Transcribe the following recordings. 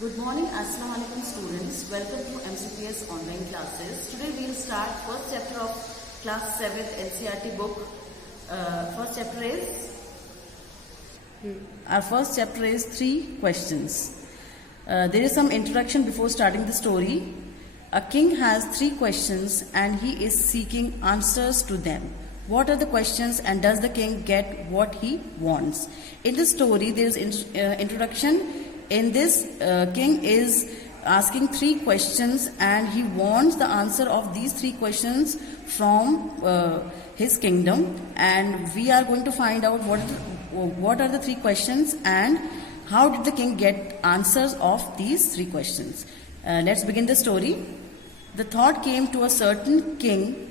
Good morning, Assalamu alaikum students. Welcome to MCPS online classes. Today we will start first chapter of class 7th NCERT book. Our first chapter is 3 questions. There is some introduction before starting the story. A king has 3 questions and he is seeking answers to them. What are the questions and does the king get what he wants? In the story there is introduction. In this, king is asking 3 questions and he wants the answer of these 3 questions from his kingdom, and we are going to find out what are the 3 questions and how did the king get answers of these 3 questions. Let's begin the story. The thought came to a certain king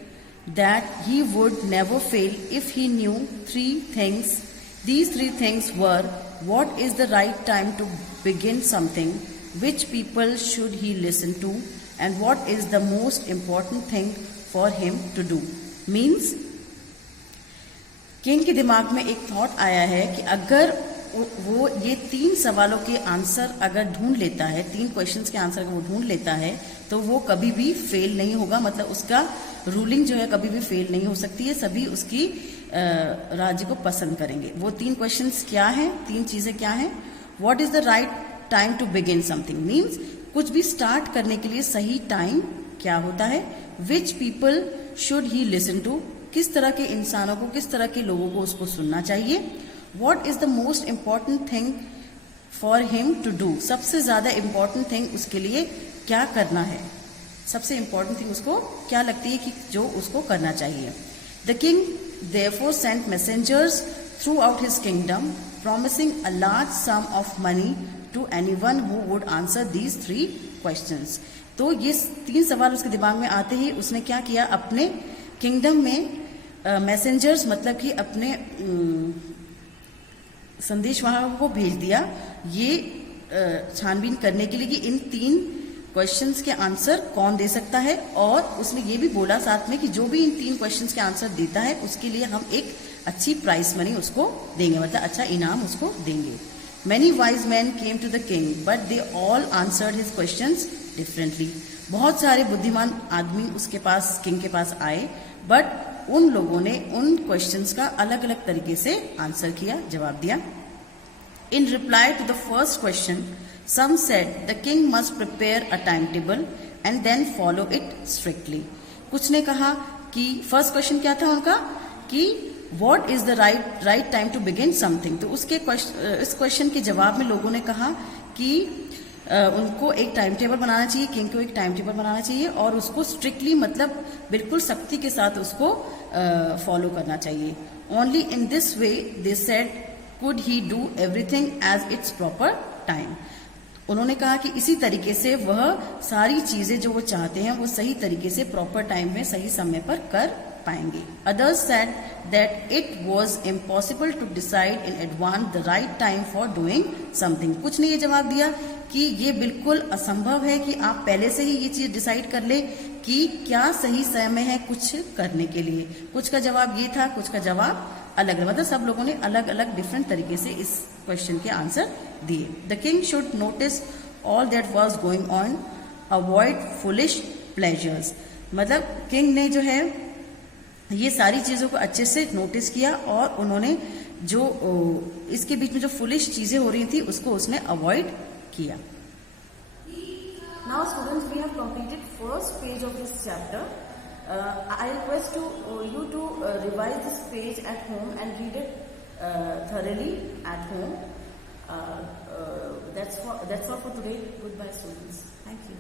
that he would never fail if he knew 3 things. These 3 things were: what is the right time to begin something, which people should he listen to, and what is the most important thing for him to do. Means king के दिमाग में एक thought आया है कि अगर वो ये 3 सवालों के आंसर अगर ढूंढ लेता है, 3 क्वेश्चंस के आंसर अगर वो ढूंढ लेता है तो वो कभी भी फेल नहीं होगा, मतलब उसका रूलिंग जो है कभी भी फेल नहीं हो सकती है, सभी उसकी राज्य को पसंद करेंगे. वो 3 क्वेश्चंस क्या हैं, 3 चीजें क्या हैं? What is the right time to begin something, means कुछ भी स्टार्ट करने के लिए सही टाइम क्या होता है. Which people should he listen to, किस तरह के इंसानों को, किस तरह के लोगों को उसको सुनना चाहिए. What is the most important thing for him to do, सबसे ज्यादा इम्पॉर्टेंट थिंग उसके लिए क्या करना है, सबसे इम्पॉर्टेंट थिंग उसको क्या लगती है कि जो उसको करना चाहिए. The king therefore sent messengers throughout his kingdom promising a large sum of money to anyone who would answer these 3 questions. तो ये 3 सवाल उसके दिमाग में आते ही उसने क्या किया, अपने किंगडम में मैसेंजर्स मतलब कि अपने संदेशवाहकों को भेज दिया ये छानबीन करने के लिए कि इन 3 क्वेश्चंस के आंसर कौन दे सकता है, और उसने ये भी बोला साथ में कि जो भी इन 3 क्वेश्चंस के आंसर देता है उसके लिए हम एक अच्छी प्राइस मनी उसको देंगे, मतलब अच्छा इनाम उसको देंगे. Many wise men came to the king, but they all answered his questions differently. बहुत सारे बुद्धिमान आदमी उसके पास, किंग के पास आए, बट उन लोगों ने उन क्वेश्चंस का अलग अलग तरीके से आंसर किया, जवाब दिया. In reply to the first question, some said the king must prepare a timetable and then follow it strictly. कुछ ने कहा कि फर्स्ट क्वेश्चन क्या था उनका कि what is the right time to begin something. तो उसके इस क्वेश्चन के जवाब में लोगों ने कहा कि उनको एक टाइम टेबल बनाना चाहिए, किंग को एक टाइम टेबल बनाना चाहिए और उसको स्ट्रिक्टली मतलब बिल्कुल सख्ती के साथ उसको फॉलो करना चाहिए. Only in this way they said could he do everything as its proper time. उन्होंने कहा कि इसी तरीके से वह सारी चीजें जो वो चाहते हैं वो सही तरीके से प्रॉपर टाइम में सही समय पर कर पाएंगे. Others said that it was impossible to decide in advance the right time for doing something. कुछ ने ये जवाब दिया कि ये बिल्कुल असंभव है कि आप पहले से ही ये चीज डिसाइड कर ले कि क्या सही समय है कुछ करने के लिए. कुछ का जवाब ये था, कुछ का जवाब अलग, मतलब सब लोगों ने अलग अलग डिफरेंट तरीके से इस क्वेश्चन के आंसर दिए. The king should notice all that was going on, avoid foolish pleasures. मतलब किंग ने जो है ये सारी चीजों को अच्छे से नोटिस किया और उन्होंने जो इसके बीच में जो फुलिश चीजें हो रही थी उसको उसने अवॉइड किया. Now students, we have completed first page of this chapter. I request you to revise this page at home and read it thoroughly at home. That's all for today. Goodbye students. Thank you.